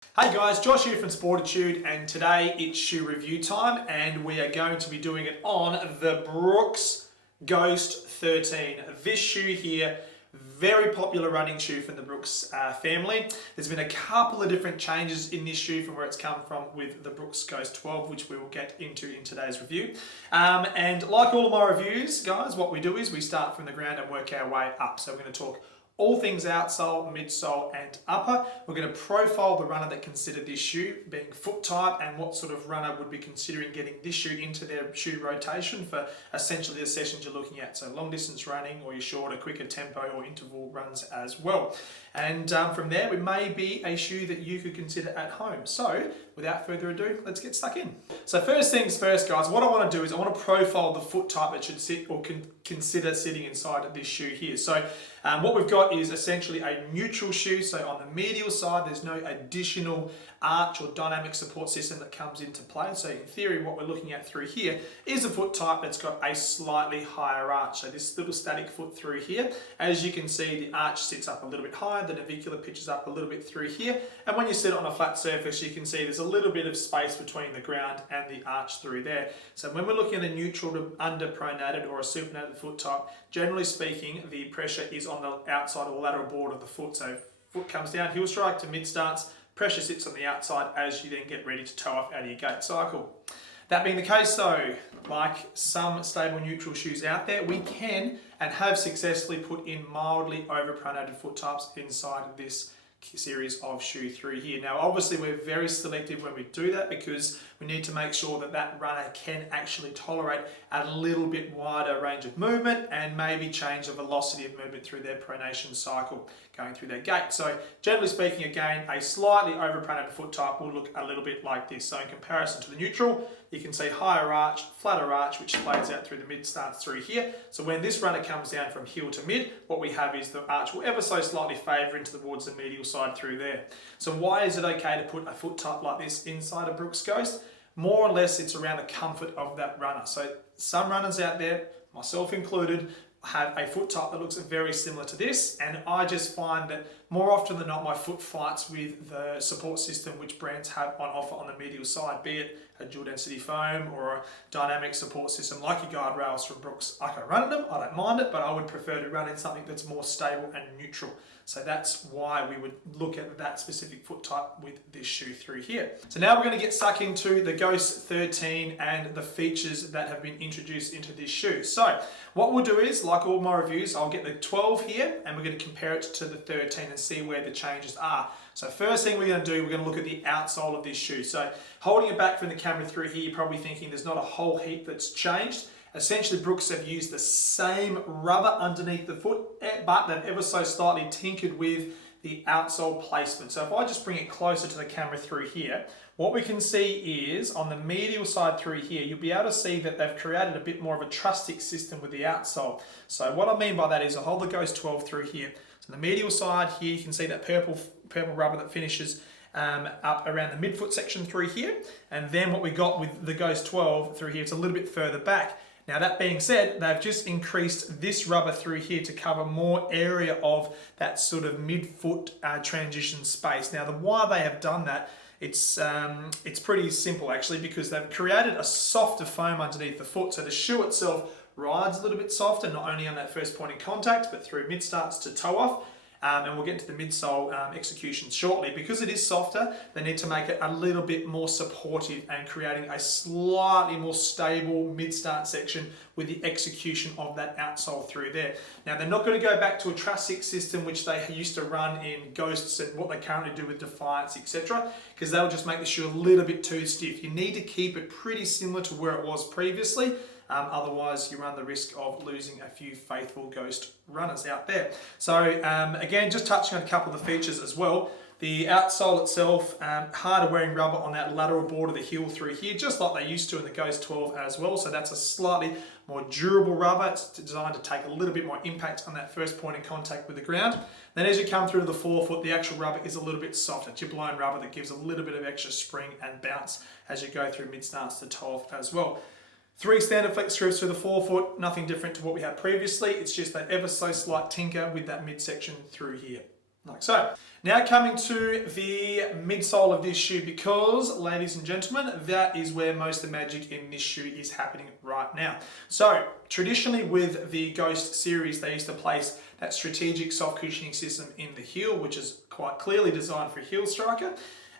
Hey guys, Josh here from Sportitude, and today it's shoe review time, and we are going to be doing it on the Brooks Ghost 13. This shoe here, very popular running shoe from the Brooks family. There's been a couple of different changes in this shoe from where it's come from with the Brooks Ghost 12, which we will get into in today's review. And like all of my reviews, guys, what we do is we start from the ground and work our way up. So we're going to talk all things outsole, midsole and upper. We're going to profile the runner that considered this shoe being foot type and what sort of runner would be considering getting this shoe into their shoe rotation for essentially the sessions you're looking at. So long distance running, or your shorter, quicker tempo or interval runs as well. And from there, it may be a shoe that you could consider at home. So without further ado, let's get stuck in. So first things first, guys, what I want to do is I want to profile the foot type that should sit or consider sitting inside this shoe here. So what we've got is essentially a neutral shoe. So on the medial side, there's no additional arch or dynamic support system that comes into play. So in theory, what we're looking at through here is a foot type that's got a slightly higher arch. So this little static foot through here, as you can see, the arch sits up a little bit higher, the navicular pitches up a little bit through here. And when you sit on a flat surface, you can see there's a little bit of space between the ground and the arch through there. So when we're looking at a neutral to underpronated or a supinated foot type, generally speaking, the pressure is on the outside or lateral board of the foot. So foot comes down, heel strike to mid starts, pressure sits on the outside as you then get ready to toe off out of your gait cycle. That being the case though, like some stable neutral shoes out there, we can and have successfully put in mildly overpronated foot types inside this series of shoe through here. Now obviously we're very selective when we do that because we need to make sure that that runner can actually tolerate a little bit wider range of movement and maybe change the velocity of movement through their pronation cycle going through their gait. So generally speaking, again, a slightly overpronated foot type will look a little bit like this. So in comparison to the neutral, you can see higher arch, flatter arch, which plays out through the mid starts through here. So when this runner comes down from heel to mid, what we have is the arch will ever so slightly favour into towards the medial side through there. So why is it okay to put a foot type like this inside a Brooks Ghost? More or less it's around the comfort of that runner. So some runners out there, myself included, have a foot type that looks very similar to this, and I just find that more often than not my foot fights with the support system which brands have on offer on the medial side, be it a dual density foam or a dynamic support system like your guardrails from Brooks. I can run in them, I don't mind it, but I would prefer to run in something that's more stable and neutral. So that's why we would look at that specific foot type with this shoe through here. So now we're going to get stuck into the Ghost 13 and the features that have been introduced into this shoe. So what we'll do is, like all my reviews, I'll get the 12 here and we're going to compare it to the 13 and see where the changes are. So first thing we're going to do, we're going to look at the outsole of this shoe. So holding it back from the camera through here, you're probably thinking there's not a whole heap that's changed. Essentially, Brooks have used the same rubber underneath the foot, but they've ever so slightly tinkered with the outsole placement. So if I just bring it closer to the camera through here, what we can see is on the medial side through here, you'll be able to see that they've created a bit more of a truss stick system with the outsole. So what I mean by that is I hold the Ghost 12 through here. So the medial side here, you can see that purple rubber that finishes up around the midfoot section through here. And then what we got with the Ghost 12 through here, it's a little bit further back. Now that being said, they've just increased this rubber through here to cover more area of that sort of midfoot transition space. Now the why they have done that, it's pretty simple actually, because they've created a softer foam underneath the foot. So the shoe itself rides a little bit softer, not only on that first point in contact, but through mid starts to toe off. And we'll get into the midsole execution shortly. Because it is softer, they need to make it a little bit more supportive and creating a slightly more stable mid-start section with the execution of that outsole through there. Now, they're not going to go back to a truss stick system which they used to run in Ghosts and what they currently do with Defiance, etc., because they'll just make the shoe a little bit too stiff. You need to keep it pretty similar to where it was previously. Otherwise, you run the risk of losing a few faithful Ghost runners out there. So again, just touching on a couple of the features as well. The outsole itself, harder wearing rubber on that lateral board of the heel through here, just like they used to in the Ghost 12 as well. So that's a slightly more durable rubber. It's designed to take a little bit more impact on that first point in contact with the ground. Then as you come through to the forefoot, the actual rubber is a little bit softer. It's your blown rubber that gives a little bit of extra spring and bounce as you go through mid starts to toe off as well. 3 standard flex screws through the forefoot, nothing different to what we had previously. It's just that ever so slight tinker with that midsection through here. like so. Now coming to the midsole of this shoe, because, ladies and gentlemen, that is where most of the magic in this shoe is happening right now. So, traditionally with the Ghost series, they used to place that strategic soft cushioning system in the heel, which is quite clearly designed for a heel striker.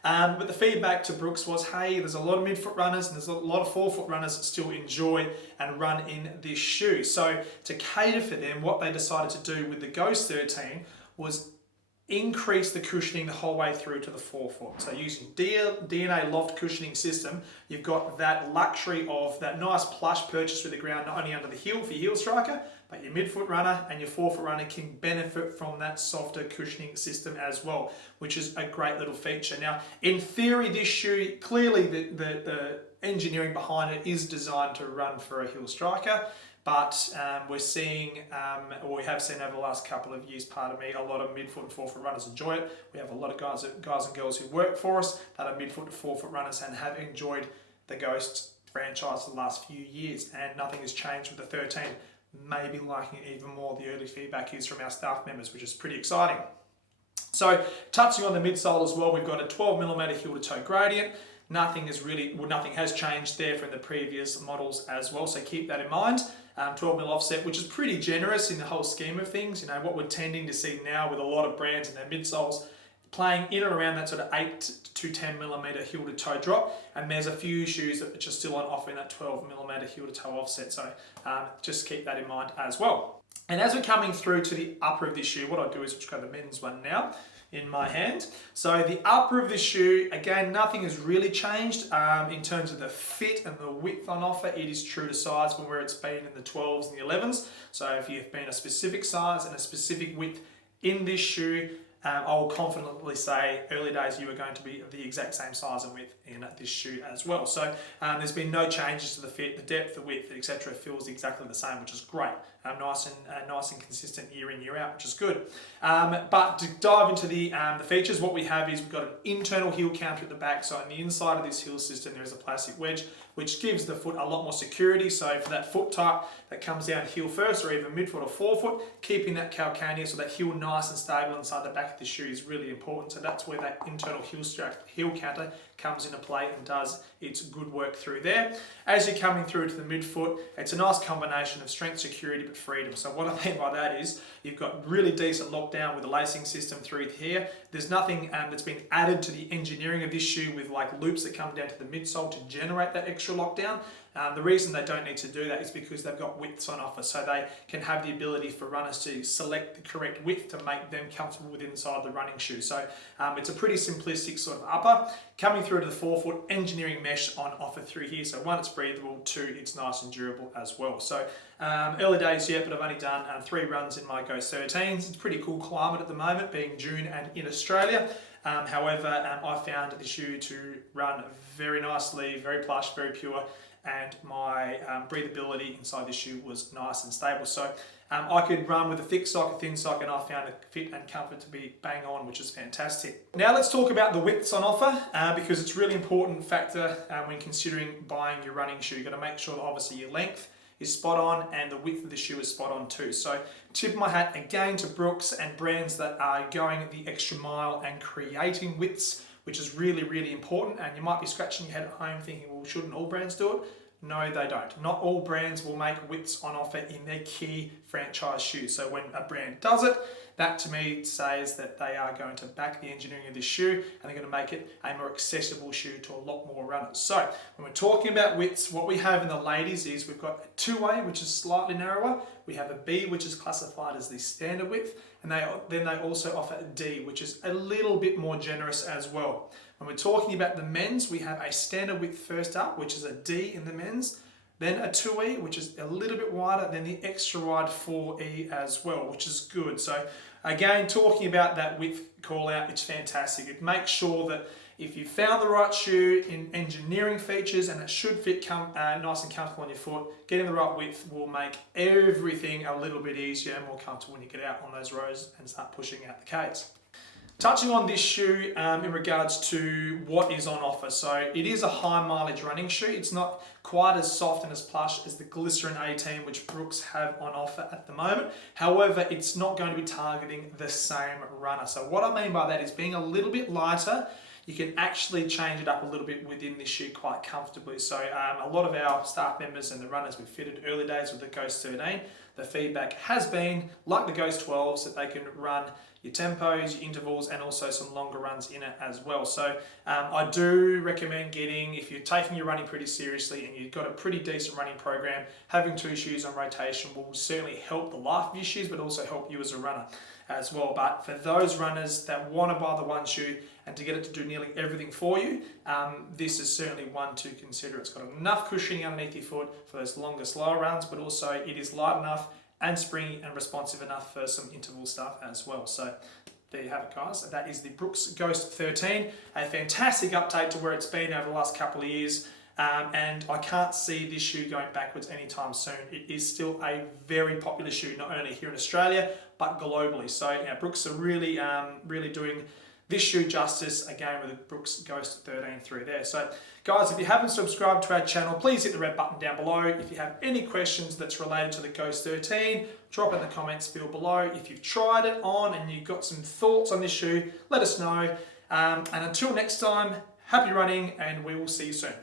But the feedback to Brooks was, hey, there's a lot of midfoot runners and there's a lot of forefoot runners that still enjoy and run in this shoe. So to cater for them, what they decided to do with the Ghost 13 was increase the cushioning the whole way through to the forefoot. So using DNA loft cushioning system, you've got that luxury of that nice plush purchase through the ground, not only under the heel for your heel striker, but your midfoot runner and your forefoot runner can benefit from that softer cushioning system as well, which is a great little feature. Now, in theory, this shoe, clearly the engineering behind it is designed to run for a heel striker. But we're seeing, or we have seen over the last couple of years, pardon me, a lot of midfoot and forefoot runners enjoy it. We have a lot of guys and girls who work for us that are midfoot to forefoot runners and have enjoyed the Ghost franchise for the last few years, and nothing has changed with the 13. Maybe liking it even more. The early feedback is from our staff members, which is pretty exciting. So touching on the midsole as well, we've got a 12mm heel to toe gradient. Nothing has changed there from the previous models as well, so keep that in mind. 12mm offset, which is pretty generous in the whole scheme of things. You know, what we're tending to see now with a lot of brands and their midsoles playing in and around that sort of 8 to 10mm heel to toe drop, and there's a few shoes that are just still on offer in that 12mm heel to toe offset, so just keep that in mind as well. And as we're coming through to the upper of this shoe, what I'll do is just go to the men's one now in my hand. So the upper of this shoe, again, nothing has really changed in terms of the fit and the width on offer. It is true to size from where it's been in the 12s and the 11s. So if you've been a specific size and a specific width in this shoe, I'll confidently say early days you are going to be the exact same size and width in this shoe as well. So there's been no changes to the fit, the depth, the width, etc. feels exactly the same, which is great. Nice and consistent year in, year out, which is good. But to dive into the features, what we have is we've got an internal heel counter at the back. So on the inside of this heel system, there is a plastic wedge, which gives the foot a lot more security. So for that foot type that comes down heel first, or even midfoot or forefoot, keeping that calcaneus or that heel nice and stable inside the back of the shoe is really important. So that's where that internal heel counter comes into play and does its good work through there. As you're coming through to the midfoot, it's a nice combination of strength, security, but freedom. So what I mean by that is you've got really decent lockdown with the lacing system through here. There's nothing that's been added to the engineering of this shoe with like loops that come down to the midsole to generate that extra lockdown. The reason they don't need to do that is because they've got widths on offer, so they can have the ability for runners to select the correct width to make them comfortable with inside the running shoe. So it's a pretty simplistic sort of upper. Coming through to the forefoot, engineering mesh on offer through here. So one, it's breathable, two, it's nice and durable as well. So early days yet, but I've only done 3 runs in my Ghost 13s. It's a pretty cool climate at the moment, being June and in Australia. However, I found the shoe to run very nicely, very plush, very pure, and my breathability inside this shoe was nice and stable. So I could run with a thick sock, a thin sock, and I found the fit and comfort to be bang on, which is fantastic. Now let's talk about the widths on offer, because it's a really important factor when considering buying your running shoe. You've got to make sure that obviously your length is spot on and the width of the shoe is spot on too. So tip my hat again to Brooks and brands that are going the extra mile and creating widths, which is really, really important. And you might be scratching your head at home thinking, well, shouldn't all brands do it? No, they don't. Not all brands will make widths on offer in their key franchise shoes. So when a brand does it, that to me says that they are going to back the engineering of this shoe and they're going to make it a more accessible shoe to a lot more runners. So when we're talking about widths, what we have in the ladies is we've got a 2A, which is slightly narrower. We have a B, which is classified as the standard width. And then they also offer a D, which is a little bit more generous as well. When we're talking about the men's, we have a standard width first up, which is a D in the men's, then a 2E, which is a little bit wider, then the extra wide 4E as well, which is good. So again, talking about that width call out, it's fantastic. It makes sure that if you found the right shoe in engineering features and it should fit nice and comfortable on your foot, getting the right width will make everything a little bit easier and more comfortable when you get out on those rows and start pushing out the Ks. Touching on this shoe in regards to what is on offer. So it is a high mileage running shoe. It's not quite as soft and as plush as the Glycerin 18, which Brooks have on offer at the moment. However, it's not going to be targeting the same runner. So what I mean by that is being a little bit lighter, you can actually change it up a little bit within this shoe quite comfortably. So a lot of our staff members and the runners we fitted early days with the Ghost 13, the feedback has been, like the Ghost 12s, that they can run your tempos, your intervals, and also some longer runs in it as well. So I do recommend getting, if you're taking your running pretty seriously and you've got a pretty decent running program, having 2 shoes on rotation will certainly help the life of your shoes, but also help you as a runner as well. But for those runners that want to buy the one shoe and to get it to do nearly everything for you, this is certainly one to consider. It's got enough cushioning underneath your foot for those longer, slower runs, but also it is light enough and springy and responsive enough for some interval stuff as well. So there you have it, guys. That is the Brooks Ghost 13, a fantastic update to where it's been over the last couple of years. And I can't see this shoe going backwards anytime soon. It is still a very popular shoe, not only here in Australia, but globally. So Brooks are really doing this shoe justice, again, with the Brooks Ghost 13 through there. So guys, if you haven't subscribed to our channel, please hit the red button down below. If you have any questions that's related to the Ghost 13, drop in the comments field below. If you've tried it on and you've got some thoughts on this shoe, let us know. And until next time, happy running, and we will see you soon.